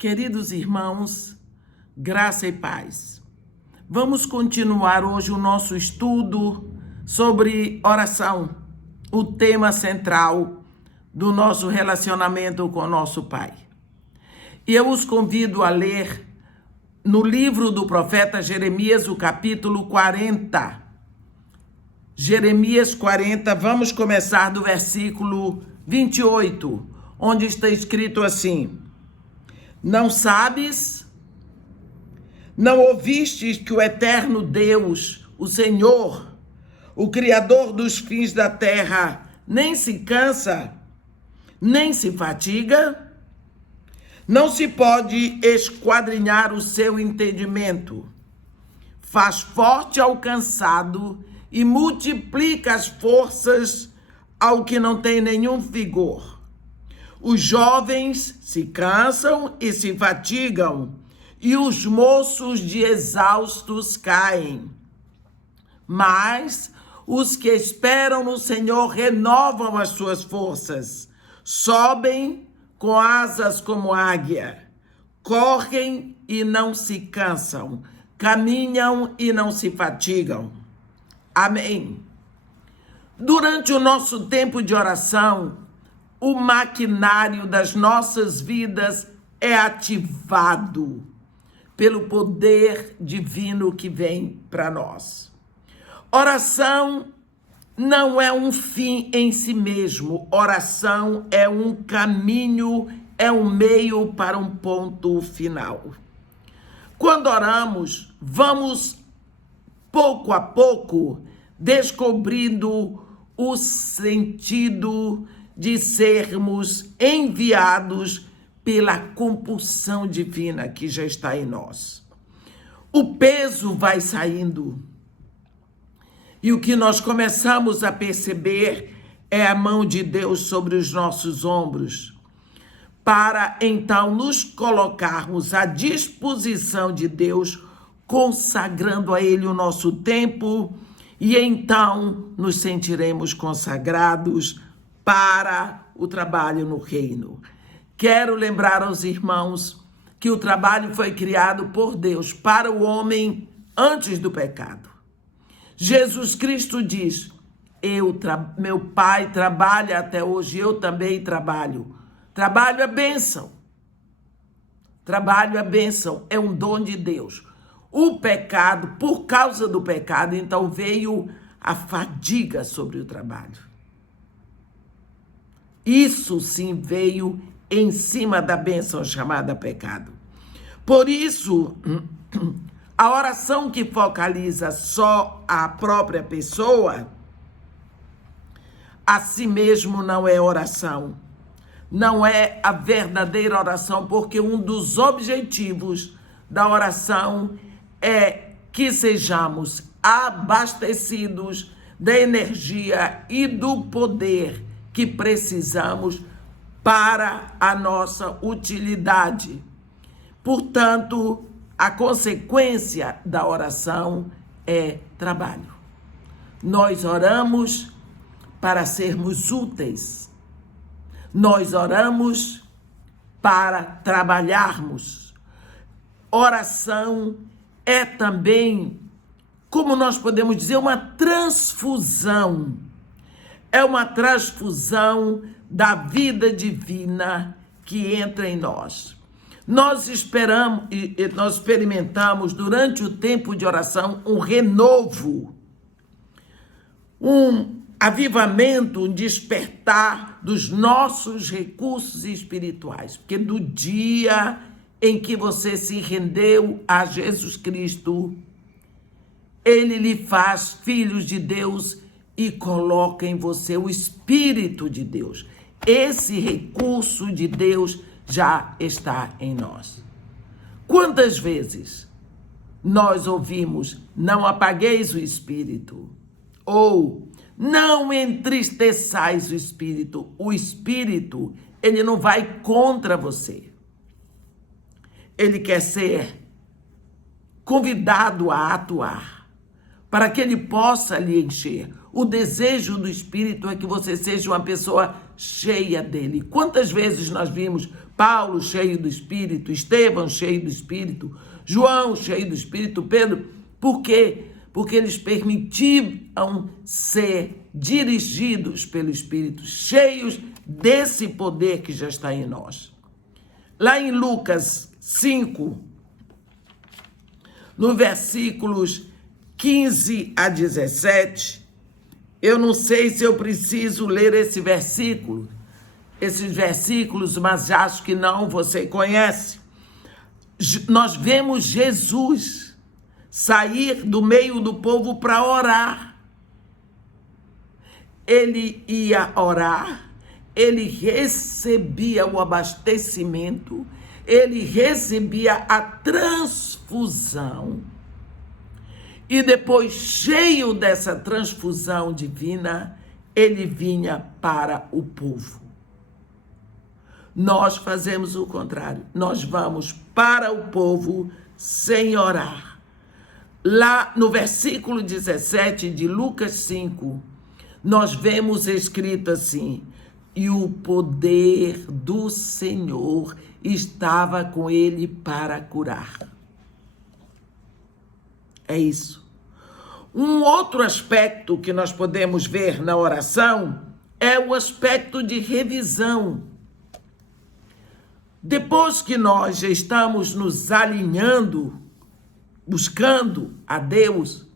Queridos irmãos, graça e paz. Vamos continuar hoje o nosso estudo sobre oração, o tema central do nosso relacionamento com o nosso Pai. E eu os convido a ler no livro do profeta Jeremias, o capítulo 40. Jeremias 40, vamos começar do versículo 28, onde está escrito assim: Não sabes, não ouvistes que o eterno Deus, o Senhor, o Criador dos fins da terra, nem se cansa, nem se fatiga? Não se pode esquadrinhar o seu entendimento. Faz forte ao cansado e multiplica as forças ao que não tem nenhum vigor. Os jovens se cansam e se fatigam, e os moços de exaustos caem. Mas os que esperam no Senhor renovam as suas forças, sobem com asas como águia, correm e não se cansam, caminham e não se fatigam. Amém. Durante o nosso tempo de oração, o maquinário das nossas vidas é ativado pelo poder divino que vem para nós. Oração não é um fim em si mesmo. Oração é um caminho, é um meio para um ponto final. Quando oramos, vamos pouco a pouco descobrindo o sentido de sermos enviados pela compulsão divina que já está em nós. O peso vai saindo. E o que nós começamos a perceber é a mão de Deus sobre os nossos ombros, para então nos colocarmos à disposição de Deus, consagrando a Ele o nosso tempo, e então nos sentiremos consagrados para o trabalho no reino. Quero lembrar aos irmãos que o trabalho foi criado por Deus para o homem antes do pecado. Jesus Cristo diz: meu Pai trabalha até hoje, eu também trabalho. Trabalho é bênção. Trabalho é bênção, é um dom de Deus. O pecado, por causa do pecado, então veio a fadiga sobre o trabalho. Isso sim veio em cima da bênção chamada pecado. Por isso, a oração que focaliza só a própria pessoa, a si mesmo não é oração. Não é a verdadeira oração, porque um dos objetivos da oração é que sejamos abastecidos da energia e do poder que precisamos para a nossa utilidade. Portanto, a consequência da oração é trabalho. Nós oramos para sermos úteis. Nós oramos para trabalharmos. Oração é também, como nós podemos dizer, uma transfusão. É uma transfusão da vida divina que entra em nós. Nós experimentamos durante o tempo de oração um renovo, um avivamento, um despertar dos nossos recursos espirituais. Porque do dia em que você se rendeu a Jesus Cristo, Ele lhe faz filhos de Deus e coloca em você o Espírito de Deus. Esse recurso de Deus já está em nós. Quantas vezes nós ouvimos: não apagueis o Espírito, ou não entristeçais o Espírito. O Espírito, ele não vai contra você. Ele quer ser convidado a atuar, para que ele possa lhe encher. O desejo do Espírito é que você seja uma pessoa cheia dele. Quantas vezes nós vimos Paulo cheio do Espírito, Estevão cheio do Espírito, João cheio do Espírito, Pedro? Por quê? Porque eles permitiam ser dirigidos pelo Espírito, cheios desse poder que já está em nós. Lá em Lucas 5, no versículos 15 a 17, eu não sei se eu preciso ler esses versículos, mas acho que não, você conhece. Nós vemos Jesus sair do meio do povo para orar. Ele ia orar, ele recebia o abastecimento, ele recebia a transfusão, e depois, cheio dessa transfusão divina, ele vinha para o povo. Nós fazemos o contrário. Nós vamos para o povo sem orar. Lá no versículo 17 de Lucas 5, nós vemos escrito assim: e o poder do Senhor estava com ele para curar. É isso. Um outro aspecto que nós podemos ver na oração é o aspecto de revisão. Depois que nós já estamos nos alinhando, buscando a Deus,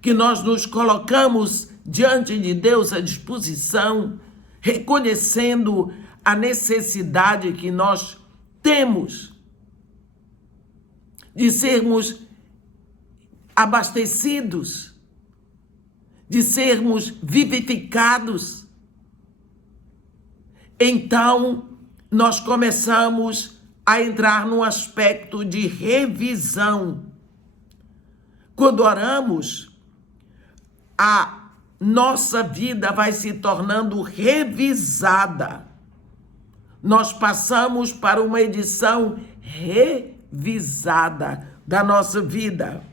que nós nos colocamos diante de Deus à disposição, reconhecendo a necessidade que nós temos de sermos abastecidos, de sermos vivificados. Então, nós começamos a entrar num aspecto de revisão. Quando oramos, a nossa vida vai se tornando revisada. Nós passamos para uma edição revisada da nossa vida.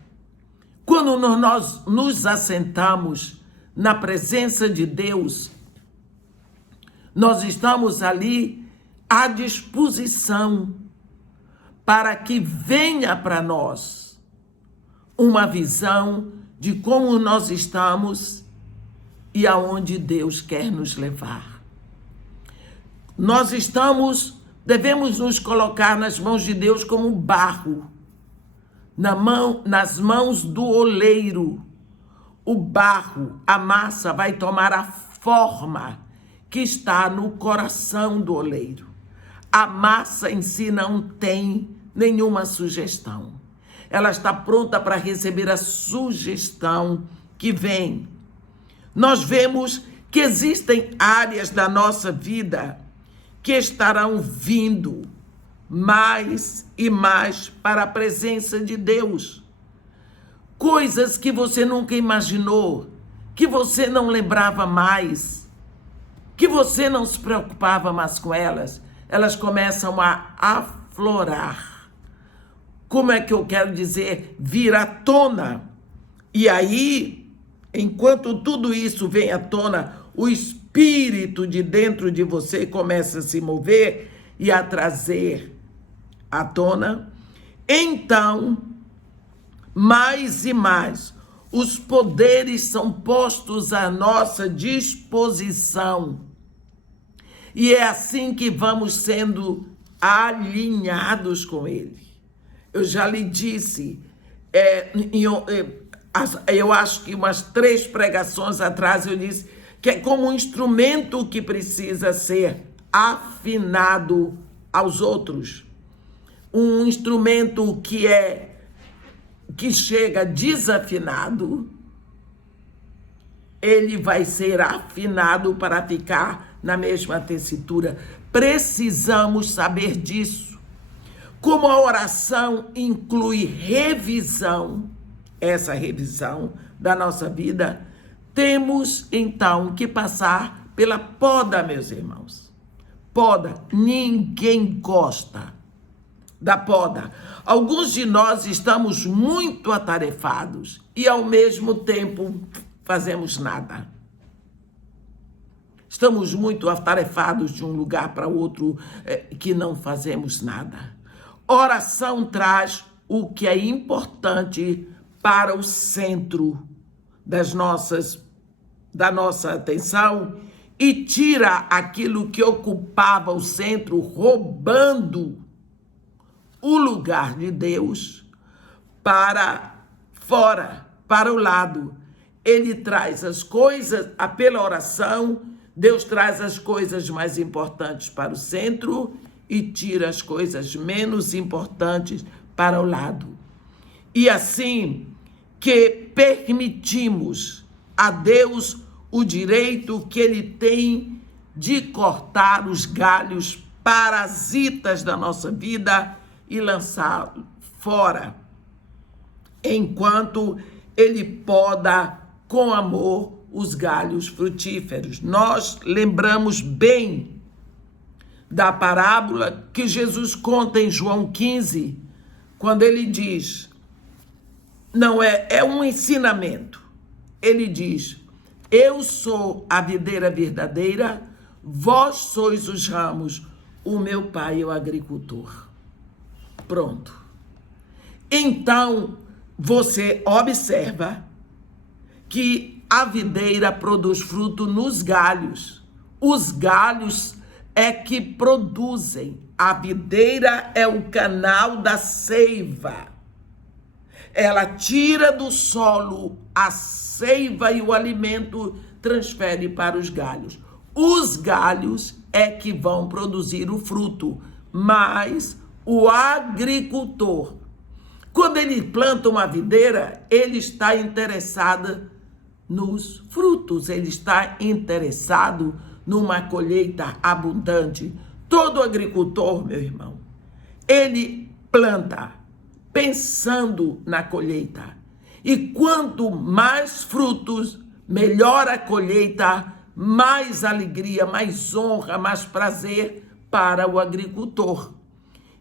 Quando nós nos assentamos na presença de Deus, nós estamos ali à disposição para que venha para nós uma visão de como nós estamos e aonde Deus quer nos levar. Nós devemos nos colocar nas mãos de Deus como barro, nas mãos do oleiro. O barro, a massa, vai tomar a forma que está no coração do oleiro. A massa em si não tem nenhuma sugestão. Ela está pronta para receber a sugestão que vem. Nós vemos que existem áreas da nossa vida que estarão vindo mais e mais para a presença de Deus. Coisas que você nunca imaginou, que você não lembrava mais, que você não se preocupava mais com elas, elas começam a aflorar. Como é que eu quero dizer? Vir à tona. E aí, enquanto tudo isso vem à tona, o espírito de dentro de você começa a se mover e a trazer à tona. Então, mais e mais, os poderes são postos à nossa disposição. E é assim que vamos sendo alinhados com Ele. Eu já lhe disse, eu acho que umas 3 pregações atrás eu disse que é como um instrumento que precisa ser afinado aos outros. Um instrumento que chega desafinado, ele vai ser afinado para ficar na mesma tessitura. Precisamos saber disso. Como a oração inclui revisão, essa revisão da nossa vida, temos então que passar pela poda, meus irmãos. Poda, ninguém gosta da poda. Alguns de nós estamos muito atarefados e ao mesmo tempo fazemos nada. Estamos muito atarefados de um lugar para outro que não fazemos nada. Oração traz o que é importante para o centro da nossa atenção e tira aquilo que ocupava o centro, roubando o lugar de Deus para fora, para o lado. Ele traz as coisas, pela oração, Deus traz as coisas mais importantes para o centro e tira as coisas menos importantes para o lado. E assim que permitimos a Deus o direito que ele tem de cortar os galhos parasitas da nossa vida e lançá-los fora, enquanto ele poda com amor os galhos frutíferos. Nós lembramos bem da parábola que Jesus conta em João 15, quando ele diz, não é um ensinamento, ele diz, eu sou a videira verdadeira, vós sois os ramos, o meu pai é o agricultor. Pronto. Então, você observa que a videira produz fruto nos galhos. Os galhos é que produzem. A videira é o canal da seiva. Ela tira do solo a seiva e o alimento transfere para os galhos. Os galhos é que vão produzir o fruto, mas o agricultor, quando ele planta uma videira, ele está interessado nos frutos, ele está interessado numa colheita abundante. Todo agricultor, meu irmão, ele planta pensando na colheita. E quanto mais frutos, melhor a colheita, mais alegria, mais honra, mais prazer para o agricultor.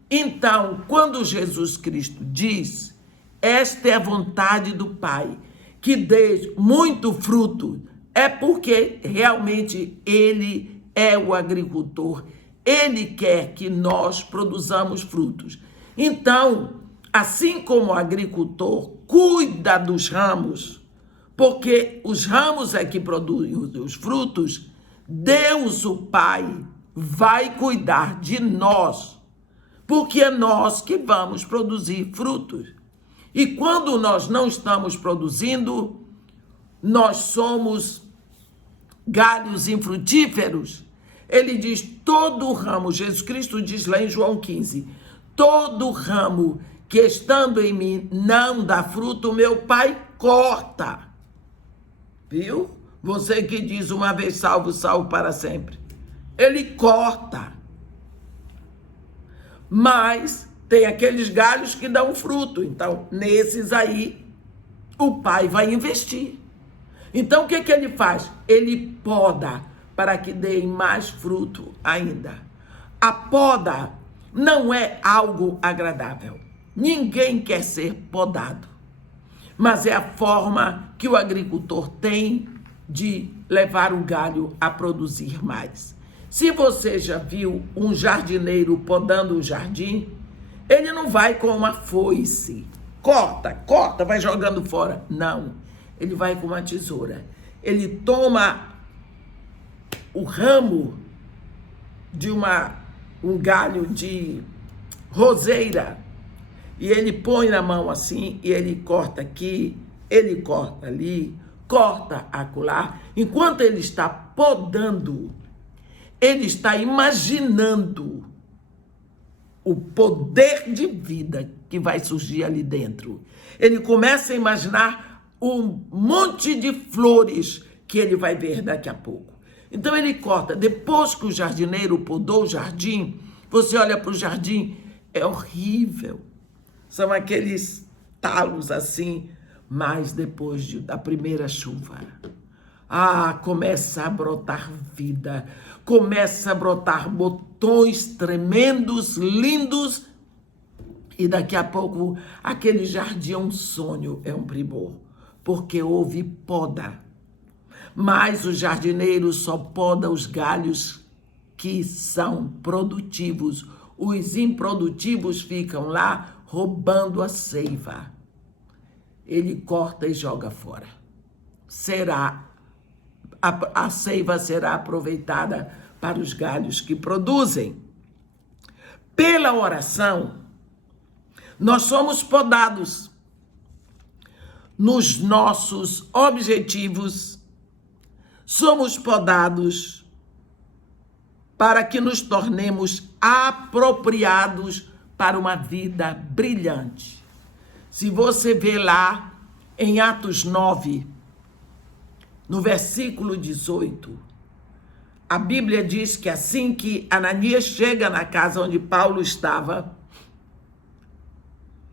Então, quando Jesus Cristo diz, esta é a vontade do Pai, que dê muito fruto, é porque realmente ele é o agricultor. Ele quer que nós produzamos frutos. Então, assim como o agricultor cuida dos ramos, porque os ramos é que produzem os frutos, Deus, o Pai, vai cuidar de nós, porque é nós que vamos produzir frutos. E quando nós não estamos produzindo, nós somos galhos infrutíferos. Ele diz, todo ramo, Jesus Cristo diz lá em João 15, todo ramo que estando em mim não dá fruto, meu Pai corta. Viu? Você que diz uma vez salvo, salvo para sempre. Ele corta. Mas tem aqueles galhos que dão fruto. Então, nesses aí, o Pai vai investir. Então, o que ele faz? Ele poda para que deem mais fruto ainda. A poda não é algo agradável. Ninguém quer ser podado. Mas é a forma que o agricultor tem de levar o galho a produzir mais. Se você já viu um jardineiro podando o jardim, ele não vai com uma foice, corta, vai jogando fora. Não, ele vai com uma tesoura. Ele toma o ramo de um galho de roseira e ele põe na mão assim e ele corta aqui, ele corta ali, corta acolá. Enquanto ele está podando, ele está imaginando o poder de vida que vai surgir ali dentro. Ele começa a imaginar um monte de flores que ele vai ver daqui a pouco. Então ele corta. Depois que o jardineiro podou o jardim, você olha para o jardim, é horrível. São aqueles talos assim, mas depois da primeira chuva, começa a brotar vida, começa a brotar botões tremendos, lindos, e daqui a pouco aquele jardim é um sonho, é um primor, porque houve poda. Mas o jardineiro só poda os galhos que são produtivos. Os improdutivos ficam lá roubando a seiva. Ele corta e joga fora. A seiva será aproveitada para os galhos que produzem. Pela oração, nós somos podados nos nossos objetivos, somos podados para que nos tornemos apropriados para uma vida brilhante. Se você vê lá em Atos 9, no versículo 18, a Bíblia diz que assim que Ananias chega na casa onde Paulo estava,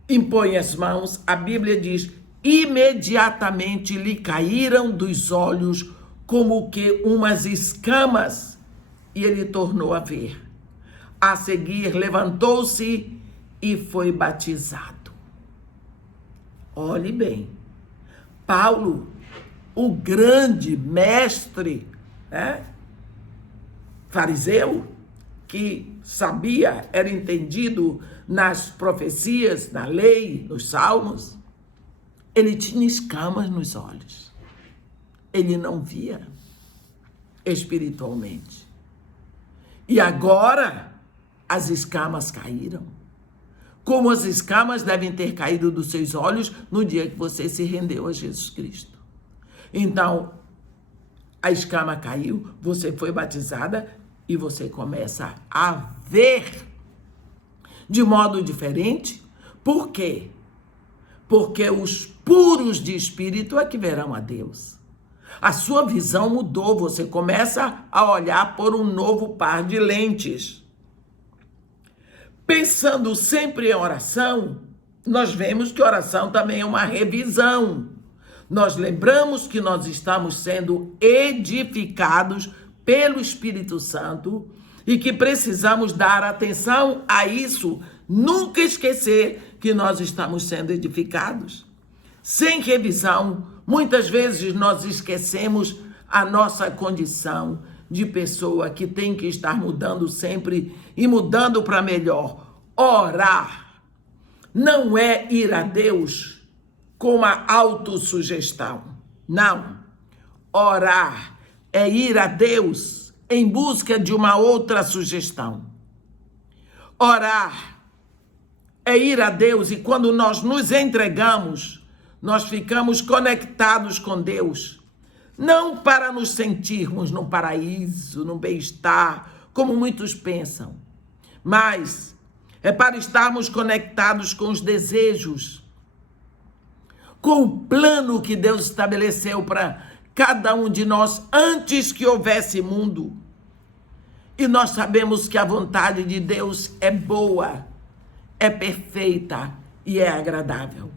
impõe as mãos, a Bíblia diz, imediatamente lhe caíram dos olhos como que umas escamas, e ele tornou a ver. A seguir, levantou-se e foi batizado. Olhe bem, Paulo, o grande mestre, fariseu, que sabia, era entendido nas profecias, na lei, nos salmos, ele tinha escamas nos olhos. Ele não via espiritualmente. E agora as escamas caíram. Como as escamas devem ter caído dos seus olhos no dia que você se rendeu a Jesus Cristo. Então, a escama caiu, você foi batizada e você começa a ver de modo diferente. Por quê? Porque os puros de espírito é que verão a Deus. A sua visão mudou, você começa a olhar por um novo par de lentes. Pensando sempre em oração, nós vemos que oração também é uma revisão. Nós lembramos que nós estamos sendo edificados pelo Espírito Santo e que precisamos dar atenção a isso, nunca esquecer que nós estamos sendo edificados. Sem revisão, muitas vezes nós esquecemos a nossa condição de pessoa que tem que estar mudando sempre e mudando para melhor. Orar não é ir a Deus com uma autossugestão. Não. Orar é ir a Deus em busca de uma outra sugestão. Orar é ir a Deus e quando nós nos entregamos, nós ficamos conectados com Deus. Não para nos sentirmos no paraíso, no bem-estar, como muitos pensam, mas é para estarmos conectados com os desejos, com o plano que Deus estabeleceu para cada um de nós antes que houvesse mundo. E nós sabemos que a vontade de Deus é boa, é perfeita e é agradável.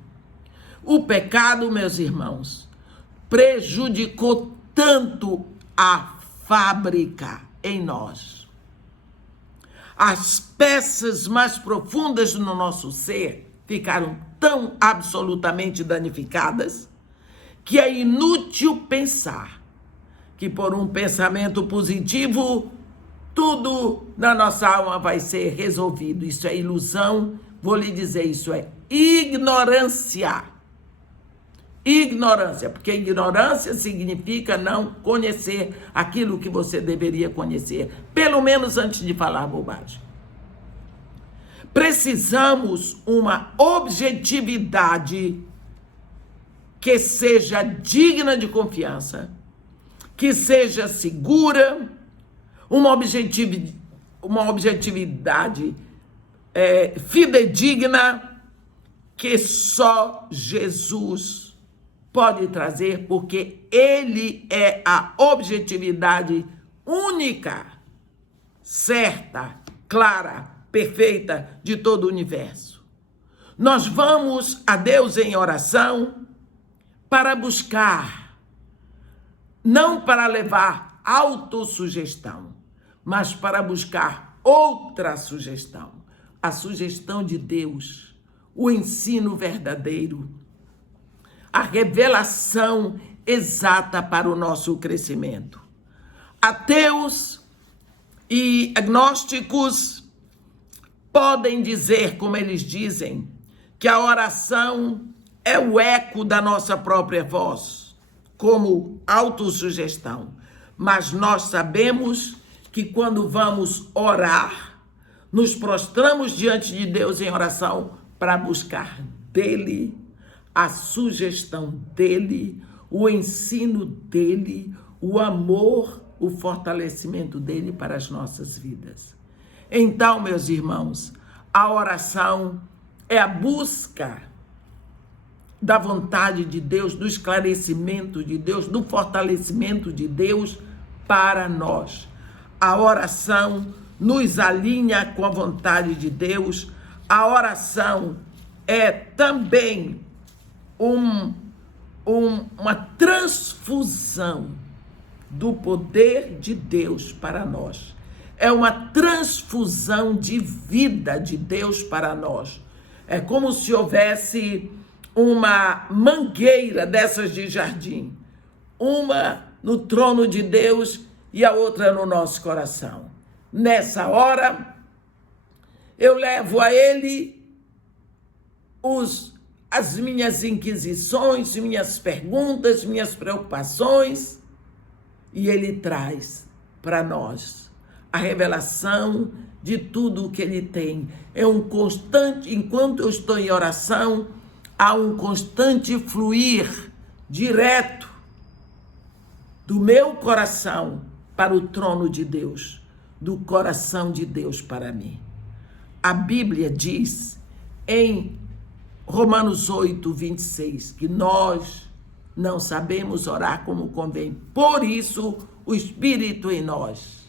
O pecado, meus irmãos, prejudicou tanto a fábrica em nós. As peças mais profundas no nosso ser ficaram tão absolutamente danificadas que é inútil pensar que por um pensamento positivo tudo na nossa alma vai ser resolvido. Isso é ilusão, vou lhe dizer, isso é ignorância. Ignorância, porque ignorância significa não conhecer aquilo que você deveria conhecer, pelo menos antes de falar bobagem. Precisamos uma objetividade que seja digna de confiança, que seja segura, uma objetividade fidedigna que só Jesus pode trazer, porque Ele é a objetividade única, certa, clara, perfeita de todo o universo. Nós vamos a Deus em oração para buscar, não para levar autossugestão, mas para buscar outra sugestão, a sugestão de Deus, o ensino verdadeiro, a revelação exata para o nosso crescimento. Ateus e agnósticos podem dizer, como eles dizem, que a oração é o eco da nossa própria voz, como autossugestão. Mas nós sabemos que quando vamos orar, nos prostramos diante de Deus em oração para buscar dele a sugestão dele, o ensino dele, o amor, o fortalecimento dele para as nossas vidas. Então, meus irmãos, a oração é a busca da vontade de Deus, do esclarecimento de Deus, do fortalecimento de Deus para nós. A oração nos alinha com a vontade de Deus. A oração é também uma transfusão do poder de Deus para nós. É uma transfusão de vida de Deus para nós. É como se houvesse uma mangueira dessas de jardim, uma no trono de Deus e a outra no nosso coração. Nessa hora, eu levo a Ele as minhas inquisições, minhas perguntas, minhas preocupações, e Ele traz para nós a revelação de tudo o que Ele tem. É um constante, enquanto eu estou em oração, há um constante fluir direto do meu coração para o trono de Deus, do coração de Deus para mim. A Bíblia diz em Romanos 8, 26, que nós não sabemos orar como convém. Por isso, o Espírito em nós,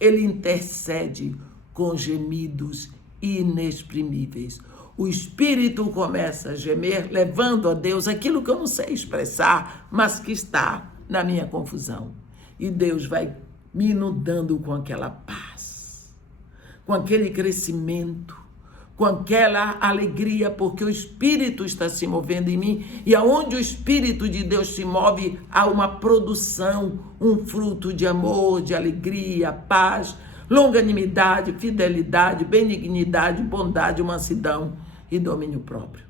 ele intercede com gemidos inexprimíveis. O Espírito começa a gemer, levando a Deus aquilo que eu não sei expressar, mas que está na minha confusão. E Deus vai me inundando com aquela paz, com aquele crescimento, com aquela alegria, porque o Espírito está se movendo em mim, e aonde o Espírito de Deus se move, há uma produção, um fruto de amor, de alegria, paz, longanimidade, fidelidade, benignidade, bondade, mansidão e domínio próprio.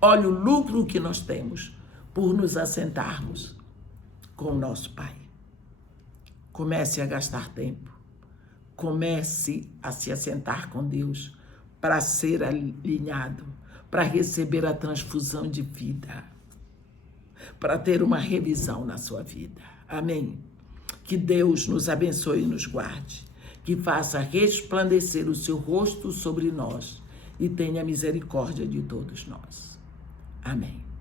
Olha o lucro que nós temos por nos assentarmos com o nosso Pai. Comece a gastar tempo, comece a se assentar com Deus, para ser alinhado, para receber a transfusão de vida, para ter uma revisão na sua vida. Amém? Que Deus nos abençoe e nos guarde, que faça resplandecer o seu rosto sobre nós e tenha misericórdia de todos nós. Amém.